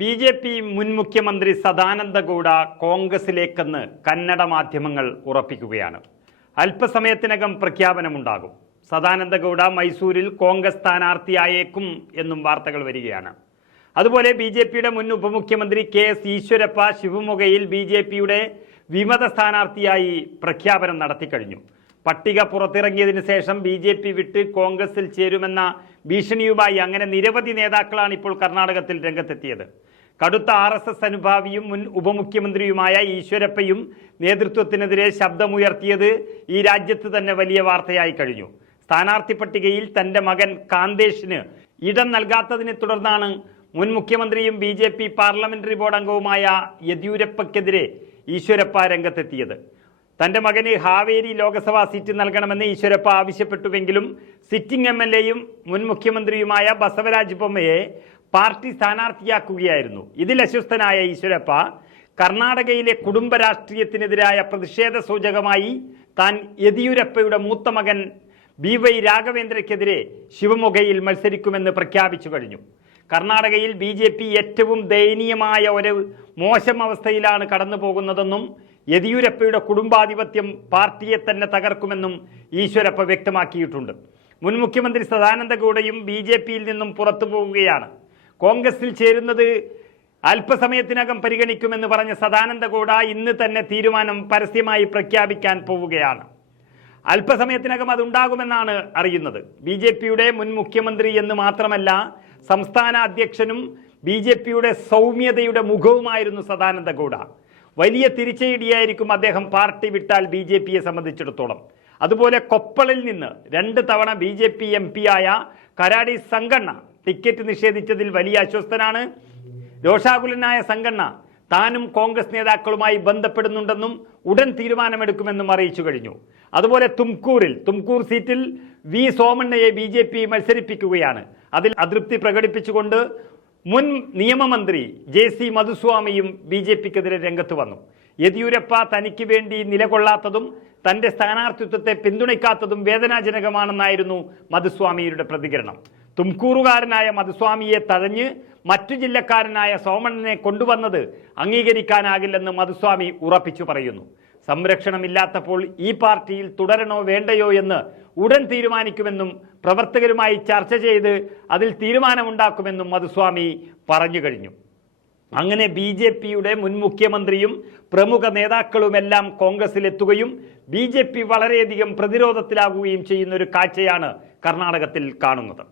BJP മുൻ മുഖ്യമന്ത്രി സദാനന്ദ ഗൗഡ കോൺഗ്രസിലേക്കെന്ന് കന്നഡ മാധ്യമങ്ങൾ ഉറപ്പിക്കുകയാണ്. അല്പസമയത്തിനകം പ്രഖ്യാപനമുണ്ടാകും. സദാനന്ദ ഗൗഡ മൈസൂരിൽ കോൺഗ്രസ് സ്ഥാനാർത്ഥിയായേക്കും എന്നും വാർത്തകൾ വരികയാണ്. അതുപോലെ BJPയുടെ മുൻ ഉപമുഖ്യമന്ത്രി KS ഈശ്വരപ്പ ശിവമൊഗയിൽ BJPയുടെ വിമത സ്ഥാനാർത്ഥിയായി പ്രഖ്യാപനം നടത്തിക്കഴിഞ്ഞു. പട്ടിക പുറത്തിറങ്ങിയതിനു ശേഷം BJP വിട്ട് കോൺഗ്രസിൽ ചേരുമെന്ന ഭീഷണിയുമായി അങ്ങനെ നിരവധി നേതാക്കളാണ് ഇപ്പോൾ കർണാടകത്തിൽ രംഗത്തെത്തിയത്. കടുത്ത RSS അനുഭാവിയും മുൻ ഉപമുഖ്യമന്ത്രിയുമായ ഈശ്വരപ്പയും നേതൃത്വത്തിനെതിരെ ശബ്ദമുയർത്തിയത് ഈ രാജ്യത്ത് തന്നെ വലിയ വാർത്തയായി കഴിഞ്ഞു. സ്ഥാനാർത്ഥി പട്ടികയിൽ തന്റെ മകൻ കാന്തേഷിന് ഇടം നൽകാത്തതിനെ തുടർന്നാണ് മുൻ മുഖ്യമന്ത്രിയും BJP പാർലമെന്ററി ബോർഡ് അംഗവുമായ യെദ്യൂരപ്പയ്ക്കെതിരെ ഈശ്വരപ്പ രംഗത്തെത്തിയത്. തന്റെ മകന് ഹാവേരി ലോക്സഭാ സീറ്റ് നൽകണമെന്ന് ഈശ്വരപ്പ ആവശ്യപ്പെട്ടുവെങ്കിലും സിറ്റിംഗ് MLAയും മുൻ മുഖ്യമന്ത്രിയുമായ ബസവരാജ് ബൊമ്മയെ പാർട്ടി സ്ഥാനാർത്ഥിയാക്കുകയായിരുന്നു. ഇതിൽ അസ്വസ്ഥനായ ഈശ്വരപ്പ കർണാടകയിലെ കുടുംബ രാഷ്ട്രീയത്തിനെതിരായ പ്രതിഷേധ സൂചകമായി താൻ യെദ്യൂരപ്പയുടെ മൂത്ത മകൻ BY രാഘവേന്ദ്രയ്ക്കെതിരെ ശിവമൊഗയിൽ മത്സരിക്കുമെന്ന് പ്രഖ്യാപിച്ചു കഴിഞ്ഞു. കർണാടകയിൽ BJP ഏറ്റവും ദയനീയമായ ഒരു മോശം അവസ്ഥയിലാണ് കടന്നു പോകുന്നതെന്നും യെദ്യൂരപ്പയുടെ കുടുംബാധിപത്യം പാർട്ടിയെ തന്നെ തകർക്കുമെന്നും ഈശ്വരപ്പ വ്യക്തമാക്കിയിട്ടുണ്ട്. മുൻ മുഖ്യമന്ത്രി സദാനന്ദ ഗൗഡയും BJPയിൽ നിന്നും പുറത്തു പോവുകയാണ്. കോൺഗ്രസിൽ ചേരുന്നത് അല്പസമയത്തിനകം പരിഗണിക്കുമെന്ന് പറഞ്ഞ സദാനന്ദ ഗൗഡ ഇന്ന് തന്നെ തീരുമാനം പരസ്യമായി പ്രഖ്യാപിക്കാൻ പോവുകയാണ്. അല്പസമയത്തിനകം അതുണ്ടാകുമെന്നാണ് അറിയുന്നത്. BJPയുടെ മുൻ മുഖ്യമന്ത്രി എന്ന് മാത്രമല്ല, സംസ്ഥാന അധ്യക്ഷനും BJPയുടെ സൗമ്യതയുടെ മുഖവുമായിരുന്നു സദാനന്ദ ഗൗഡ. വലിയ തിരിച്ചടിയായിരിക്കും അദ്ദേഹം പാർട്ടി വിട്ടാൽ BJPയെ സംബന്ധിച്ചിടത്തോളം. അതുപോലെ കൊപ്പളിൽ നിന്ന് 2 തവണ BJP MP ആയ കരാടി സംഗണ്ണ ടിക്കറ്റ് നിഷേധിച്ചതിൽ വലിയ അസ്വസ്ഥനാണ്. രോഷാകുലനായ സംഗണ്ണ താനും കോൺഗ്രസ് നേതാക്കളുമായി ബന്ധപ്പെടുന്നുണ്ടെന്നും ഉടൻ തീരുമാനമെടുക്കുമെന്നും അറിയിച്ചു കഴിഞ്ഞു. അതുപോലെ തുംകൂർ സീറ്റിൽ V സോമണ്ണയെ BJP മത്സരിപ്പിക്കുകയാണ്. അതിൽ അതൃപ്തി പ്രകടിപ്പിച്ചുകൊണ്ട് മുൻ നിയമമന്ത്രി JC മധുസ്വാമിയും BJPക്കെതിരെ രംഗത്ത് വന്നു. യെദ്യൂരപ്പ തനിക്ക് വേണ്ടി നിലകൊള്ളാത്തതും തന്റെ സ്ഥാനാർത്ഥിത്വത്തെ പിന്തുണയ്ക്കാത്തതും വേദനാജനകമാണെന്നായിരുന്നു മധുസ്വാമിയുടെ പ്രതികരണം. തുംകൂറുകാരനായ മധുസ്വാമിയെ തഴഞ്ഞ് മറ്റു ജില്ലക്കാരനായ സോമണ്ണനെ കൊണ്ടുവന്നത് അംഗീകരിക്കാനാകില്ലെന്ന് മധുസ്വാമി ഉറപ്പിച്ചു പറയുന്നു. സംരക്ഷണമില്ലാത്തപ്പോൾ ഈ പാർട്ടിയിൽ തുടരണോ വേണ്ടയോ എന്ന് ഉടൻ തീരുമാനിക്കുമെന്നും പ്രവർത്തകരുമായി ചർച്ച ചെയ്ത് അതിൽ തീരുമാനമുണ്ടാക്കുമെന്നും മധുസ്വാമി പറഞ്ഞു കഴിഞ്ഞു. അങ്ങനെ BJPയുടെ മുൻ മുഖ്യമന്ത്രിയും പ്രമുഖ നേതാക്കളുമെല്ലാം കോൺഗ്രസിലെത്തുകയും BJP വളരെയധികം പ്രതിരോധത്തിലാകുകയും ചെയ്യുന്ന ഒരു കാഴ്ചയാണ് കർണാടകത്തിൽ കാണുന്നത്.